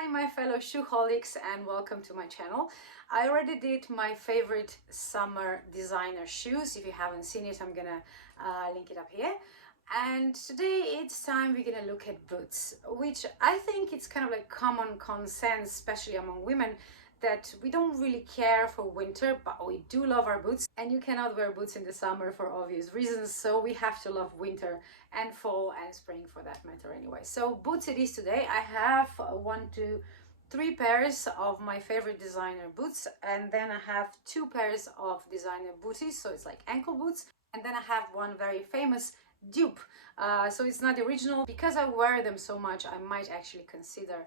Hi my fellow shoeholics and welcome to my channel. I already did my favorite summer designer shoes. If you haven't seen it, I'm gonna link it up here. And today it's time we're gonna look at boots, which I think it's kind of like common consensus, especially among women, that we don't really care for winter, but we do love our boots. And you cannot wear boots in the summer for obvious reasons, so we have to love winter and fall and spring for that matter anyway. So boots it is today. I have one, two, three pairs of my favorite designer boots, and then I have two pairs of designer booties, so it's like ankle boots, and then I have one very famous dupe. So it's not the original. Because I wear them so much, I might actually consider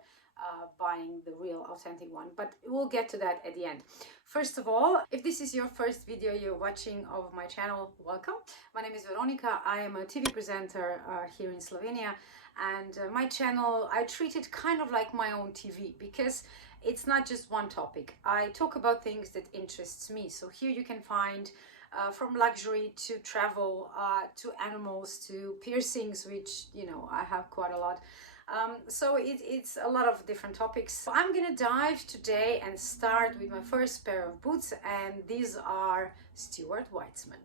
buying the real authentic one, but we'll get to that at the end. First of all, if this is your first video you're watching of my channel, welcome. My name is Veronica. I am a TV presenter here in Slovenia, and my channel, I treat it kind of like my own TV because it's not just one topic. I talk about things that interests me. So here you can find from luxury to travel to animals to piercings, which, you know, I have quite a lot. So it's a lot of different topics. I'm gonna dive today and start with my first pair of boots, and these are Stuart Weitzman.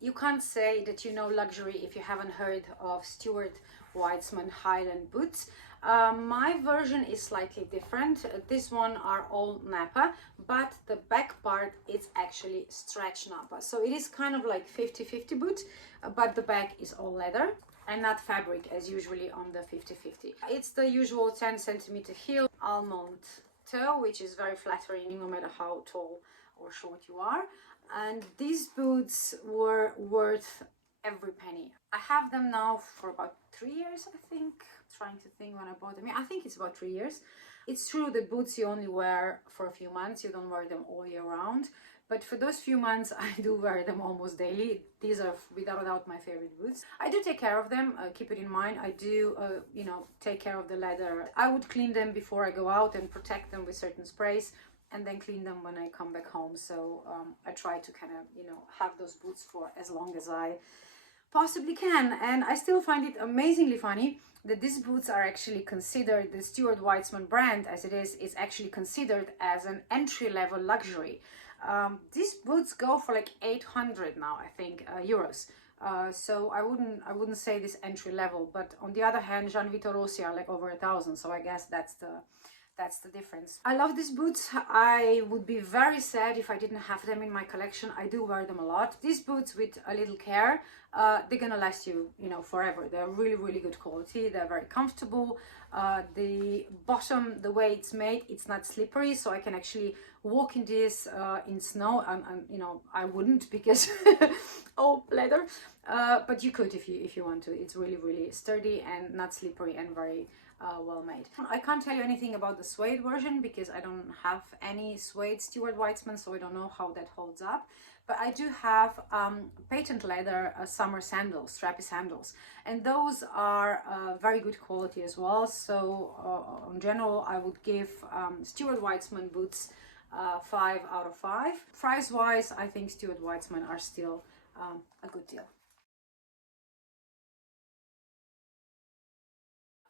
You can't say that you know luxury if you haven't heard of Stuart Weitzman Highland boots. My version is slightly different. This one are all nappa, but the back part is actually stretch nappa. So it is kind of like 50-50 boot, but the back is all leather and not fabric as usually on the 50-50. It's the usual 10 centimeter heel, almond toe, which is very flattering no matter how tall or short you are. And these boots were worth every penny. I have them now for about 3 years, I think. Trying to think when I bought them. I think it's about 3 years. It's true that boots you only wear for a few months. You don't wear them all year round. But for those few months, I do wear them almost daily. These are without a doubt my favorite boots. I do take care of them. Keep it in mind. I do, you know, take care of the leather. I would clean them before I go out and protect them with certain sprays, and then clean them when I come back home. So I try to kind of, you know, have those boots for as long as I possibly can. And I still find it amazingly funny that these boots are actually considered, the Stuart Weitzman brand as it is actually considered as an entry-level luxury. These boots go for like 800 now, I think, euros. So I wouldn't say this entry level, but on the other hand, Jean Vito Rossi are like over 1,000. So I guess that's the difference. I love these boots. I would be very sad if I didn't have them in my collection. I do wear them a lot. These boots, with a little care, they're gonna last you, you know, forever. They're really good quality. They're very comfortable. The bottom, the way it's made, it's not slippery, so I can actually walk in this in snow. And you know, I wouldn't because all leather, but you could if you want to. It's really sturdy and not slippery and very well made. I can't tell you anything about the suede version because I don't have any suede Stuart Weitzman, so I don't know how that holds up. But I do have patent leather summer sandals, strappy sandals, and those are very good quality as well. So in general, I would give Stuart Weitzman boots 5 out of 5. Price wise, I think Stuart Weitzman are still a good deal.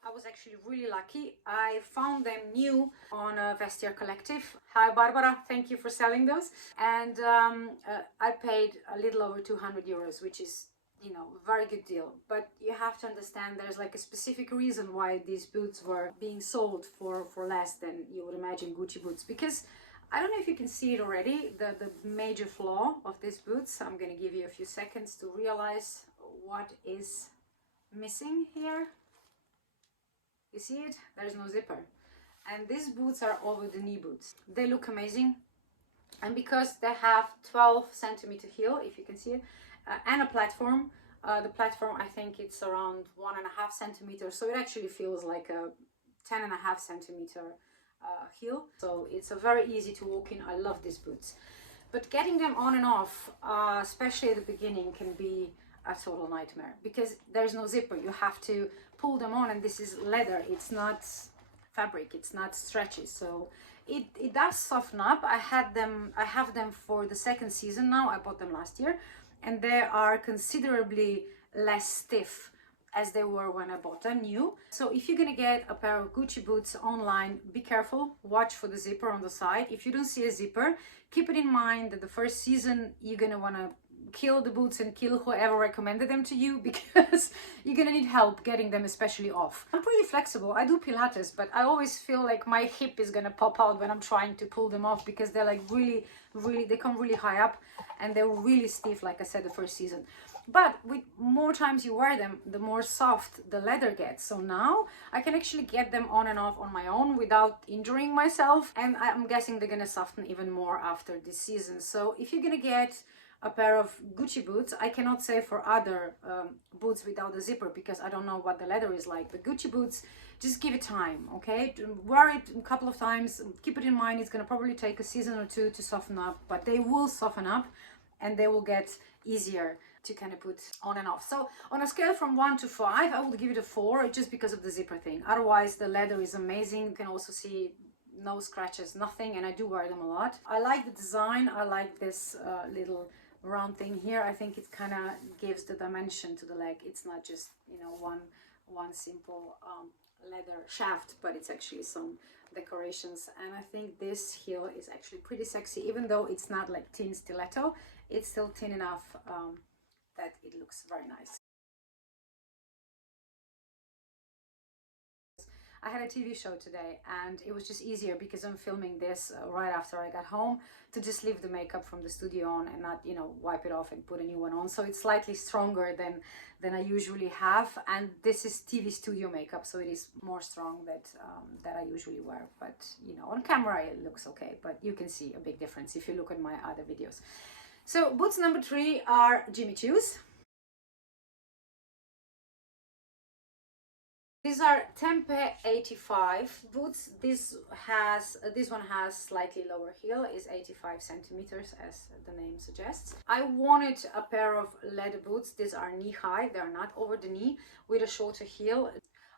I was actually really lucky. I found them new on a Vestiaire Collective. Hi Barbara, thank you for selling those. And I paid a little over 200 euros, which is, you know, a very good deal. But you have to understand there's like a specific reason why these boots were being sold for less than you would imagine Gucci boots. Because I don't know if you can see it already, the major flaw of these boots. I'm going to give you a few seconds to realize what is missing here. You see it? There's no zipper. And these boots are over the knee boots. They look amazing. And because they have 12 centimeter heel, if you can see it, and a platform, the platform, I think it's around 1.5 centimeters. So it actually feels like a 10.5 centimeter heel. So it's a very easy to walk in. I love these boots. But getting them on and off, especially at the beginning, can be a total nightmare because there's no zipper. You have to pull them on, and this is leather, it's not fabric, it's not stretchy, so it does soften up. I have them for the second season now. I bought them last year, and they are considerably less stiff as they were when I bought them new. So if you're gonna get a pair of Gucci boots online, be careful, watch for the zipper on the side. If you don't see a zipper, keep it in mind that the first season you're gonna wanna kill the boots and kill whoever recommended them to you, because you're gonna need help getting them especially off. I'm pretty flexible, I do Pilates, but I always feel like my hip is gonna pop out when I'm trying to pull them off, because they're like really, they come really high up and they're really stiff, like I said, the first season. But with more times you wear them, the more soft the leather gets. So now I can actually get them on and off on my own without injuring myself. And I'm guessing they're gonna soften even more after this season. So if you're gonna get a pair of Gucci boots, I cannot say for other boots without a zipper, because I don't know what the leather is like. But Gucci boots, just give it time, okay? Wear it a couple of times. Keep it in mind, it's gonna probably take a season or two to soften up, but they will soften up and they will get easier to kind of put on and off. So on a scale from 1 to 5, I would give it a 4, just because of the zipper thing. Otherwise, the leather is amazing. You can also see no scratches, nothing, and I do wear them a lot. I like the design. I like this little round thing here. I think it kind of gives the dimension to the leg. It's not just, you know, one simple leather shaft, but it's actually some decorations. And I think this heel is actually pretty sexy, even though it's not like thin stiletto. It's still thin enough that it looks very nice. I had a TV show today, and it was just easier because I'm filming this right after I got home, to just leave the makeup from the studio on and not, you know, wipe it off and put a new one on. So it's slightly stronger than I usually have, and this is TV studio makeup, so it is more strong that I usually wear. But you know, on camera it looks okay, but you can see a big difference if you look at my other videos. So boots number 3 are Jimmy Choo's. These are Tempe 85 boots. This one has slightly lower heel, is 85 centimeters as the name suggests. I wanted a pair of leather boots. These are knee high, they are not over the knee, with a shorter heel.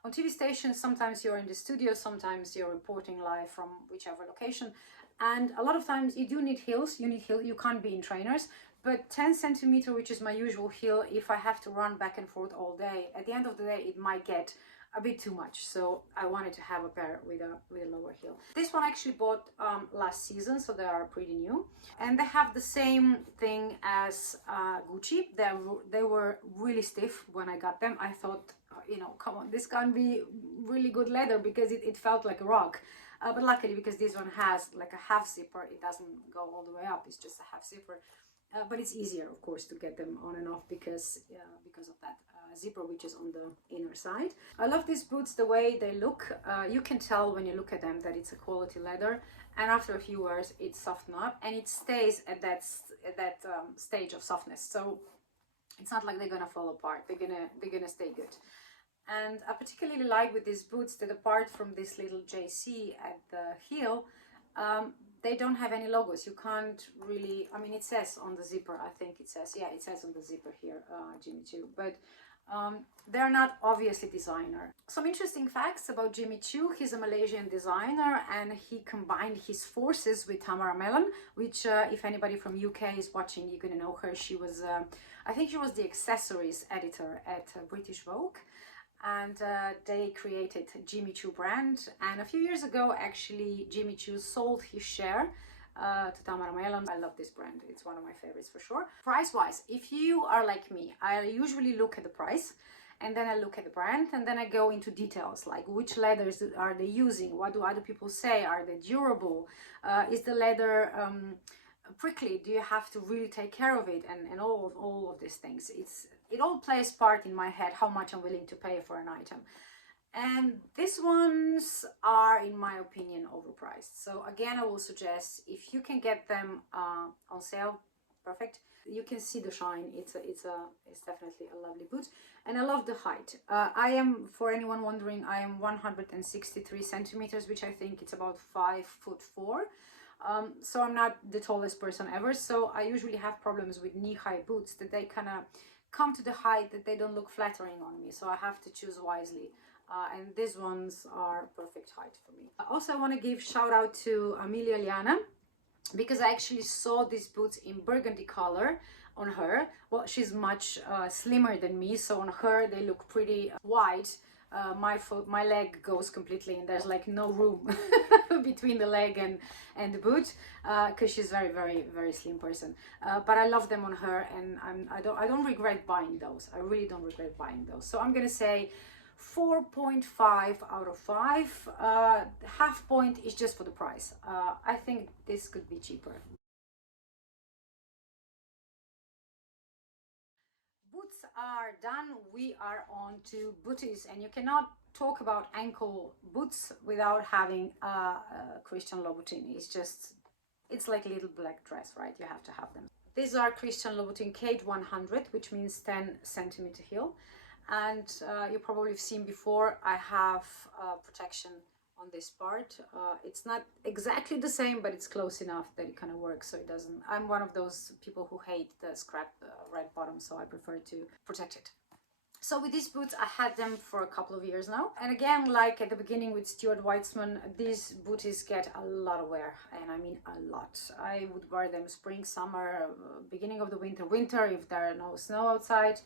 On TV stations, sometimes you're in the studio, sometimes you're reporting live from whichever location, and a lot of times you do need heels. You can't be in trainers. But 10 centimeter, which is my usual heel, if I have to run back and forth all day, at the end of the day it might get a bit too much. So I wanted to have a pair with a lower heel. This one I actually bought last season, so they are pretty new, and they have the same thing as Gucci. They were really stiff when I got them. I thought, you know, come on, this can't be really good leather, because it felt like a rock. But luckily, because this one has like a half zipper, it doesn't go all the way up, it's just a half zipper. But it's easier, of course, to get them on and off because of that zipper, which is on the inner side. I love these boots, the way they look. You can tell when you look at them that it's a quality leather, and after a few wears it softens up and it stays at that stage of softness. So it's not like they're gonna fall apart. They're gonna stay good. And I particularly like with these boots that, apart from this little JC at the heel, they don't have any logos. You can't really, I mean, it says on the zipper, I think it says, yeah, it says on the zipper here, Jimmy Choo, but they're not obviously designer. Some interesting facts about Jimmy Choo: he's a Malaysian designer, and he combined his forces with Tamara Mellon, which if anybody from UK is watching, you're gonna know her. She was, I think she was the accessories editor at British Vogue. And they created Jimmy Choo brand, and a few years ago actually Jimmy Choo sold his share to Tamara Mellon. I love this brand, it's one of my favorites for sure. Price wise, if you are like me, I usually look at the price, and then I look at the brand, and then I go into details like which leathers are they using, what do other people say, are they durable, is the leather prickly, do you have to really take care of it, and all of these things. It all plays part in my head how much I'm willing to pay for an item. And these ones are, in my opinion, overpriced. So again, I will suggest, if you can get them on sale, perfect. You can see the shine. It's definitely a lovely boot, and I love the height. I am, for anyone wondering, I am 163 centimeters, which I think it's about 5'4". So I'm not the tallest person ever, so I usually have problems with knee-high boots, that they kind of come to the height that they don't look flattering on me, so I have to choose wisely, and these ones are perfect height for me. Also, I want to give shout out to YouTuber Liana, because I actually saw these boots in burgundy color on her. Well, she's much slimmer than me, so on her they look pretty wide. My leg goes completely, and there's like no room between the leg and the boot, because she's very slim person. But I love them on her, and I don't regret buying those. I really don't regret buying those. So I'm gonna say 4.5 out of 5. Half point is just for the price. I think this could be cheaper. Boots are done. We are on to booties, and you cannot talk about ankle boots without having a Christian Louboutin. It's like a little black dress, right? You have to have them. These are Christian Louboutin Kate 100, which means 10 centimeter heel. And you probably have seen before, I have protection on this part. It's not exactly the same, but it's close enough that it kind of works, so it doesn't. I'm one of those people who hate the scrap red bottom, so I prefer to protect it. So with these boots, I had them for a couple of years now. And again, like at the beginning with Stuart Weitzman, these booties get a lot of wear, and I mean a lot. I would wear them spring, summer, beginning of the winter if there are no snow outside.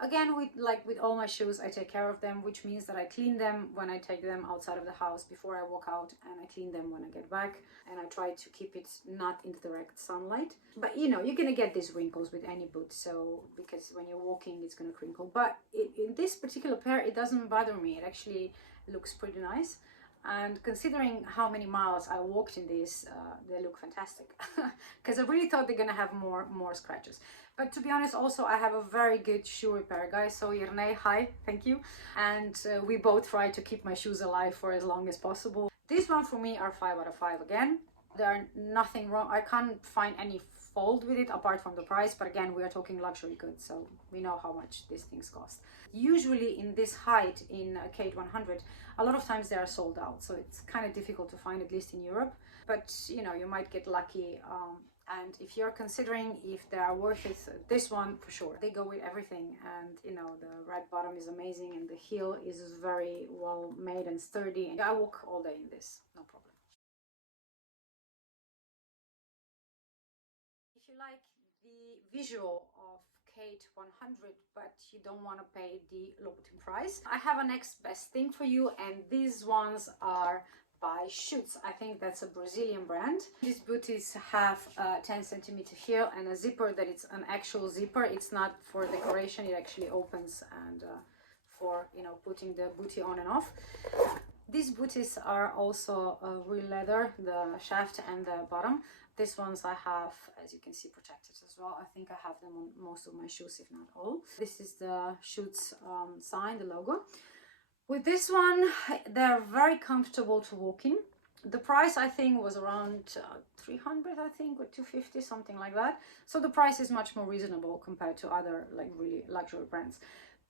Again, with all my shoes, I take care of them, which means that I clean them when I take them outside of the house before I walk out, and I clean them when I get back, and I try to keep it not in direct sunlight. But you know, you're gonna get these wrinkles with any boot, so because when you're walking it's gonna crinkle. But in this particular pair, it doesn't bother me. It actually looks pretty nice. And considering how many miles I walked in these, they look fantastic. Because I really thought they're gonna have more scratches. But to be honest, also I have a very good shoe repair guy. So Irene, hi, thank you. And we both try to keep my shoes alive for as long as possible. These one for me are 5 out of 5 again. There's nothing wrong. I can't find any fault with it apart from the price, but again, we are talking luxury goods, so we know how much these things cost. Usually in this height in Kate 100, a lot of times they are sold out, so it's kind of difficult to find, at least in Europe. But you know, you might get lucky. And if you're considering if they are worth it, this one for sure. They go with everything, and you know, the red bottom is amazing, and the heel is very well made and sturdy, and I walk all day in this, no problem. If you like the visual of Kate 100 but you don't want to pay the Louboutin price, I have a next best thing for you, and these ones are by Schutz. I think that's a Brazilian brand. These booties have a 10 centimeter heel and a zipper that it's an actual zipper. It's not for decoration, it actually opens, and for, you know, putting the bootie on and off. These booties are also real leather, the shaft and the bottom. These ones I have, as you can see, protected as well. I think I have them on most of my shoes, if not all. This is the Schutz sign, the logo. With this one, they're very comfortable to walk in. The price, I think, was around 300, I think, or 250, something like that. So the price is much more reasonable compared to other like really luxury brands.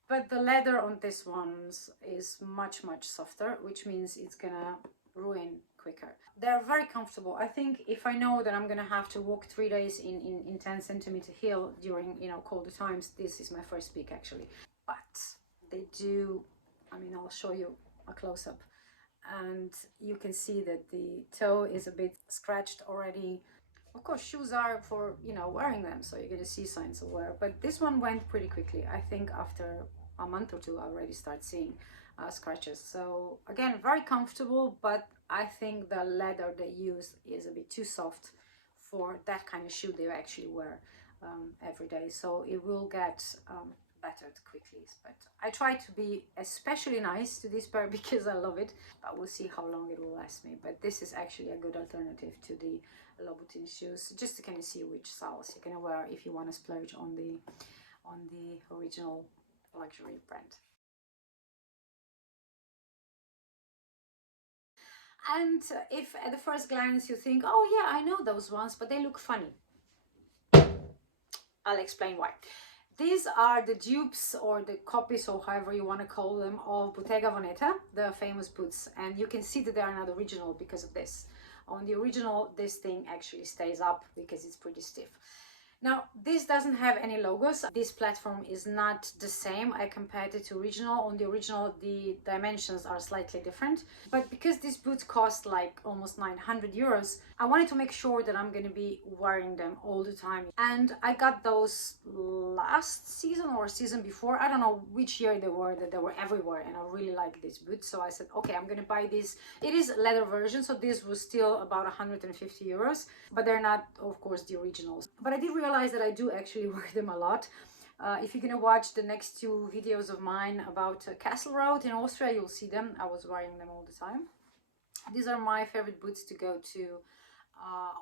But the leather on this ones is much softer, which means it's gonna ruin quicker. They're very comfortable. I think if I know that I'm gonna have to walk 3 days in 10 centimeter heel during, you know, colder times, this is my first pick actually. But they do, I mean, I'll show you a close-up, and you can see that the toe is a bit scratched already. Of course, shoes are for, you know, wearing them, so you're gonna see signs of wear, but this one went pretty quickly. I think after a month or two I already start seeing scratches. So again, very comfortable, but I think the leather they use is a bit too soft for that kind of shoe they actually wear every day, so it will get battered quickly. But I try to be especially nice to this pair because I love it, but we'll see how long it will last me. But this is actually a good alternative to the Louboutin shoes, just to kind of see which styles you're gonna wear if you want to splurge on the original luxury brand. And if at the first glance you think, oh yeah, I know those ones, but they look funny, I'll explain why. These are the dupes or the copies, or however you want to call them, of Bottega Veneta, the famous boots. And you can see that they are not original because of this. On the original, this thing actually stays up because it's pretty stiff. Now, this doesn't have any logos. This platform is not the same. I compared it to original. On the original, the dimensions are slightly different. But because these boots cost like almost 900 euros, I wanted to make sure that I'm going to be wearing them all the time. And I got those last season or season before. I don't know which year they were, that they were everywhere. And I really like these boots. So I said, okay, I'm going to buy this. It is a leather version, so this was still about 150 euros. But they're not, of course, the originals. But I did realize that I do actually wear them a lot. If you're gonna watch the next two videos of mine about Castle Road in Austria, you'll see them. I was wearing them all the time. These are my favorite boots to go to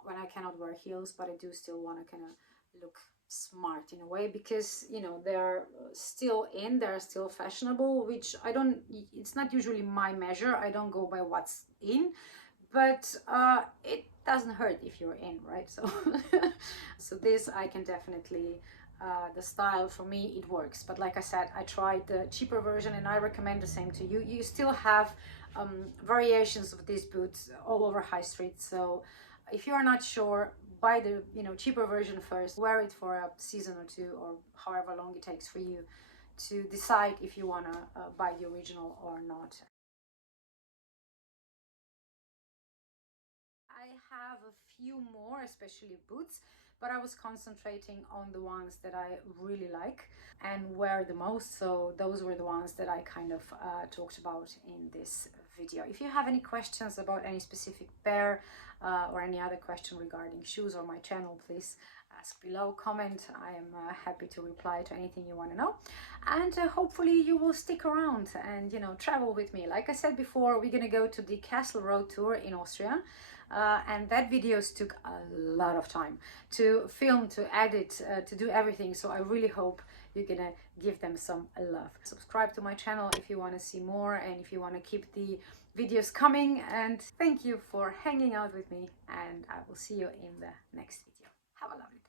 when I cannot wear heels, but I do still want to kind of look smart in a way, because you know they're still they're still fashionable, which I don't, it's not usually my measure. I don't go by what's in, but it doesn't hurt if you're in, right? So so this I can definitely the style, for me, it works. But like I said, I tried the cheaper version and I recommend the same to you. You still have variations of these boots all over high street, so if you are not sure, buy the cheaper version first, wear it for a season or two, or however long it takes for you to decide if you want to buy the original or not. I have a few more, especially boots, but I was concentrating on the ones that I really like and wear the most. So those were the ones that I kind of talked about in this video. If you have any questions about any specific pair or any other question regarding shoes or my channel, please ask below, comment. I am happy to reply to anything you want to know, and hopefully you will stick around and travel with me. Like I said before, we're gonna go to the Castle Road tour in Austria. And that videos took a lot of time to film, to edit, to do everything. So I really hope you're gonna give them some love. Subscribe to my channel if you want to see more and if you want to keep the videos coming. And thank you for hanging out with me, and I will see you in the next video. Have a lovely day.